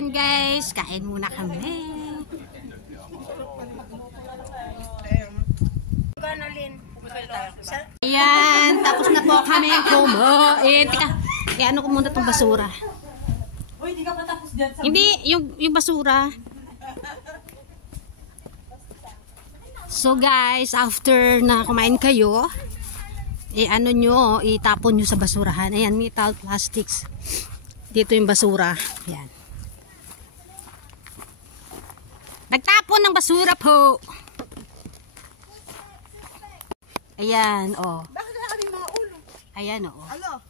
Ayan guys, kain muna kami. Ayan, tapos na po kami kumain. Teka, ano ko muna itong basura. Uy, di ka pa tapos dyan sa... Hindi, yung basura. So guys, after na kumain kayo, ano nyo, itapon nyo sa basurahan. Ayan, metal, plastics. Dito yung basura. Ayan. Nagtapon ng basura po. Ayan, oh. Bakit na kami mga ulo? Ayan, oh. Alo?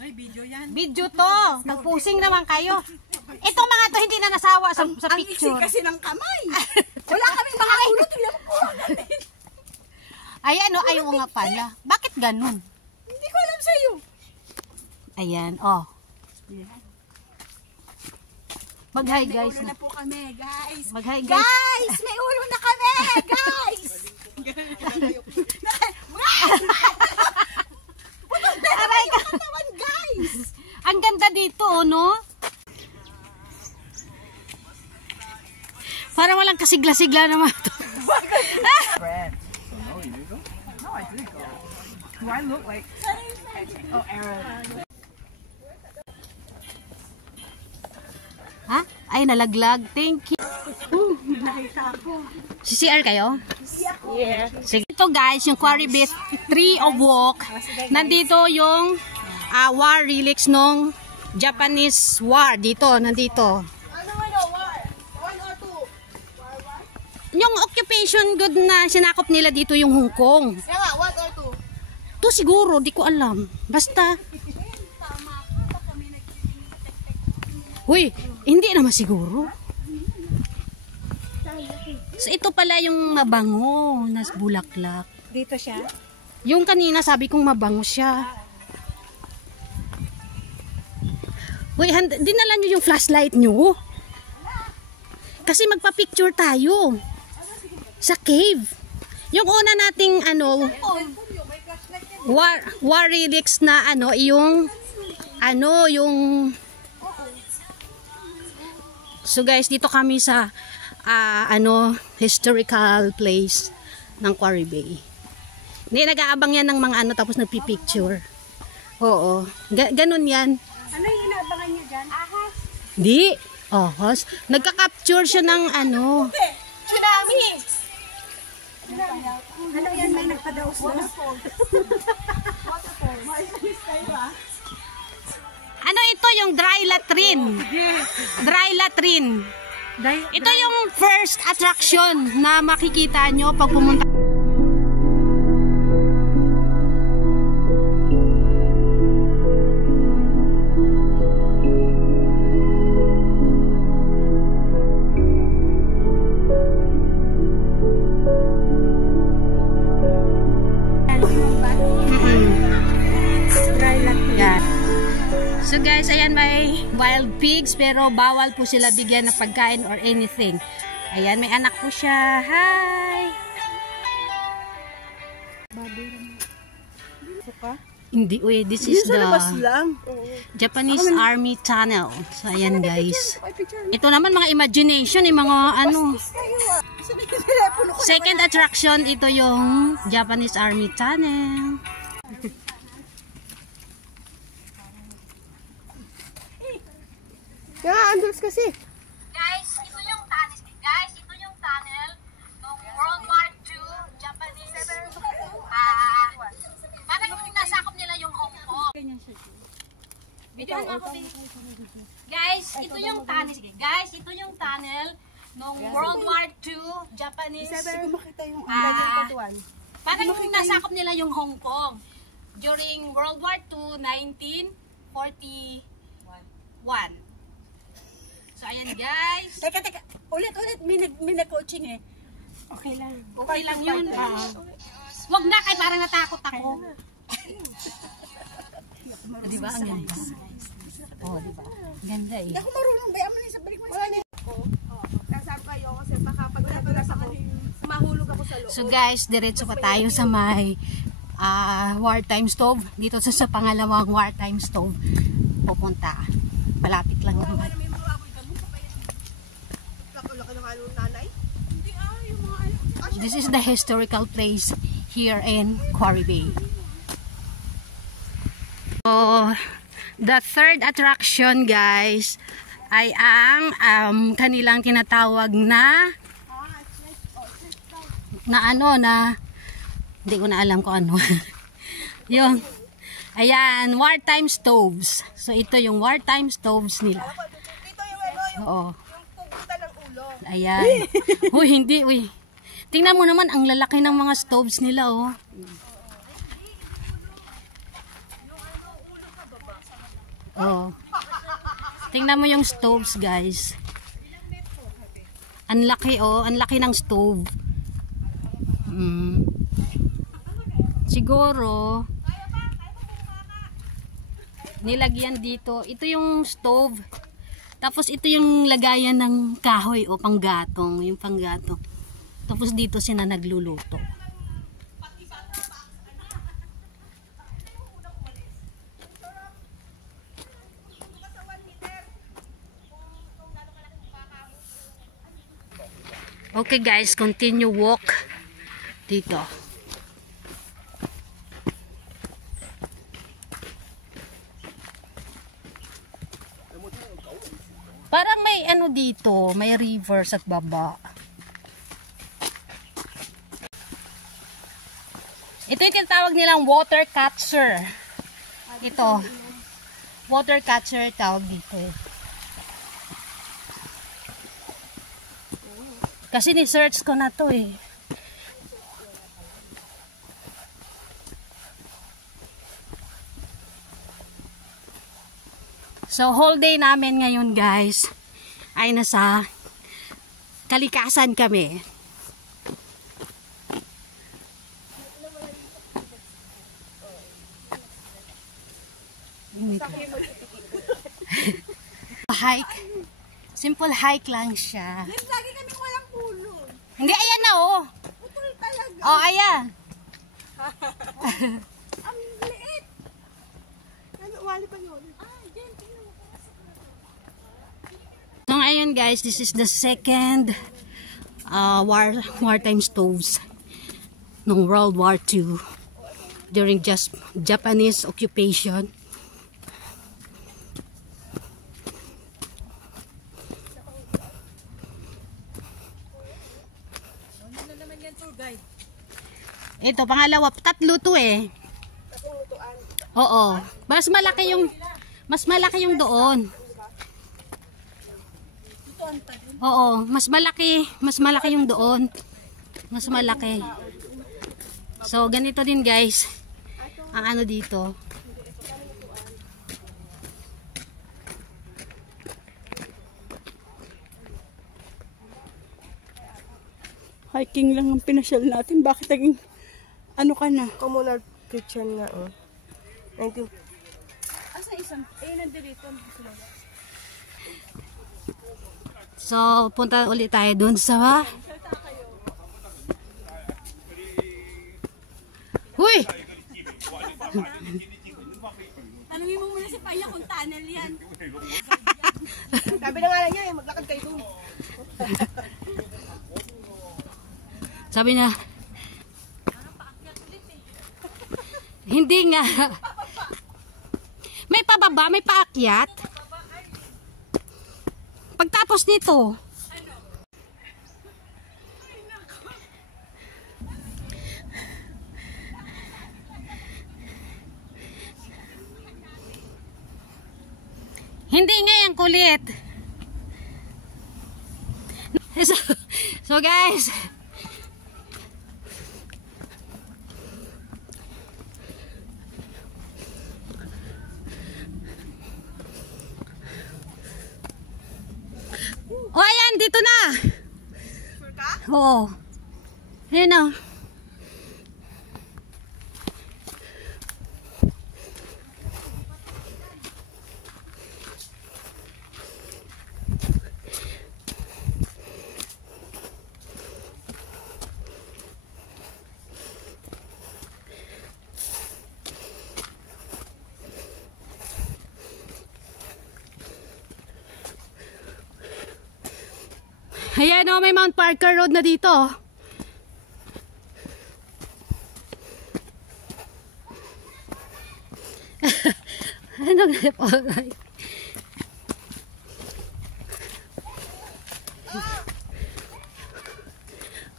Ay, video yan. Video to. Nagpusing naman kayo. Itong mga to hindi na nasawa sa picture. Ang isi kasi ng kamay. Wala kami mga ulo. Tingnan mo po natin. Ayan, oh. Ayaw nga pala. Bakit ganun? Hindi ko alam sa'yo. Ayan, oh. Mag-hi guys. May ulo na po kami, guys. Mag-hi guys. Guys, may ulo na kami, guys. Aray ka. Guys. Ang ganda dito, oh, no? Parang walang kasigla-sigla naman ito. No, I did go. Do I look like... Oh, Aaron. Ha? Ay, nalaglag. Thank you. Nakita ako. CCR kayo? Yeah. Sige. Ito guys, yung Quarry Bay Tree of Walk. Nandito yung war relics nung Japanese war. Dito, nandito. Ano war? 1 or 2? Yung occupation good na sinakop nila dito yung Hong Kong. Kaya nga, 1 or 2? To siguro, di ko alam. Basta. Uy, hindi naman siguro. So, ito pala yung mabango na bulaklak. Dito siya? Yung kanina sabi kong mabango siya. Uy, dinala nyo yung flashlight nyo. Kasi magpa-picture tayo. Sa cave. Yung una nating war relics na yung so guys, dito kami sa historical place ng Quarry Bay. Hindi, nag-aabang yan ng mga tapos nagpipicture. Oo. Ganun yan. Ano yung inaabangan niyo dyan? Ahas. Di. Ahas. Nagka-capture siya ng Tsunami! Ano yan? May nagpadaos na? Waterfall. Mais tayo ba? Ano ito yung dry latrine? Dry latrine. Ito yung first attraction na makikita nyo pag pumunta. So guys, ayan, may wild pigs pero bawal po sila bigyan ng pagkain or anything. Ayan, may anak po siya. Hi! Hindi, uy, this is the Japanese Army Tunnel. So ayan guys. Ito naman mga imagination, mga second attraction, ito yung Japanese Army Tunnel. Kaya Andres kasi. Guys, ito yung tunnel. Guys, ito yung tunnel ng World War II Japanese. Parang yung nasakop nila yung Hong Kong. Guys, ito yung tunnel. Guys, ito yung tunnel ng World War II Japanese. Parang yung nasakop nila yung Hong Kong during World War II 1941. So, ayan guys. Teka. Ulit. May nag-coaching eh. Okay lang. Okay lang yun. Wag na, kay parang natakot ako. Diba? Ang ganda. Diba? Ganda eh. Hindi ako marunong. Bayaan mo na sa balik mo. Wala na. Kasama kayo kasi baka pag nagulas ako, mahulog ako sa loob. So guys, diretso pa tayo sa may wartime stove. Dito sa pangalawang wartime stove pupunta. Malapit lang naman. This is the historical place here in Quarry Bay. So, the third attraction guys ay ang kanilang tinatawag na hindi ko na alam kung ano. Yung ayan, wartime stoves. So ito yung wartime stoves nila. Ito yung Oo. yung pupunta ng ulo. Ayan. Uy. Tingnan mo naman ang lalaki ng mga stoves nila, oh. Oh. Tingnan mo yung stoves, guys. Ang laki, oh. Ang laki ng stove. Siguro nilagyan dito. Ito yung stove. Tapos ito yung lagayan ng kahoy o panggatong, yung panggatong. Tapos dito sila nagluluto. Okay guys, continue walk dito. Parang may ano dito, may river sa baba. Ito yung tinatawag nilang water catcher. Ito. Water catcher tawag dito. Kasi ni-search ko na to eh. So, whole day namin ngayon guys ay nasa kalikasan kami. Hike. Simple hike lang siya. Lagi kami walang puno. Hindi, ayan na oh. Putol talaga. Oh, ayan. Ang liit. Wali pa yun. So ngayon guys, this is the second wartime stoves ng World War II during Japanese occupation. Ito, pangalawa, tatlo to eh. Oo. Mas malaki yung doon. Oo, mas malaki yung doon. Mas malaki. So, ganito din guys. Ang ano dito. Hiking lang ang pinasyal natin. Bakit naging ano ka na? Communal kitchen nga. 19. Asa isang? Nandito. So, punta ulit tayo dun sa... Huy! Tanungin mo muna si Paya kung tunnel yan. Sabi na nga lang niya, maglakad kayo dun. Sabi na, hindi nga. May pababa, may paakyat. Pagtapos nito, hindi nga yan kulit. So guys, oh, ayan, dito na. Sure ka? Oo. Ayan na. Ayan o, may Mount Parker Road na dito. Ano nga po?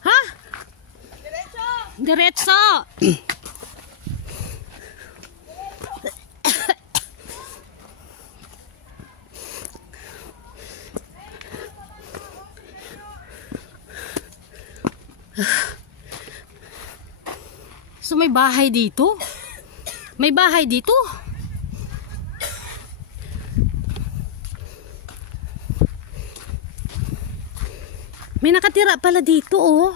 Ha? Diretso! So may bahay dito? May bahay dito? May nakatira pala dito, oh.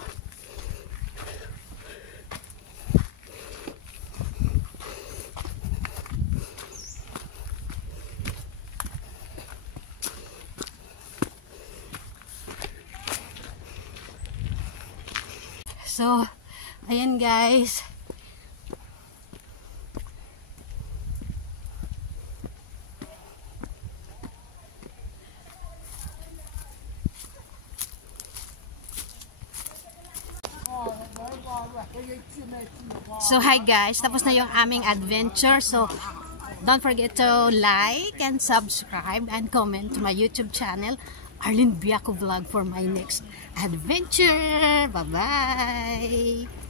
So, ayan guys. So, hi guys. Tapos na yung aming adventure. So, don't forget to like and subscribe and comment to my YouTube channel, Arlene Biaco Vlog, for my next adventure. Bye-bye!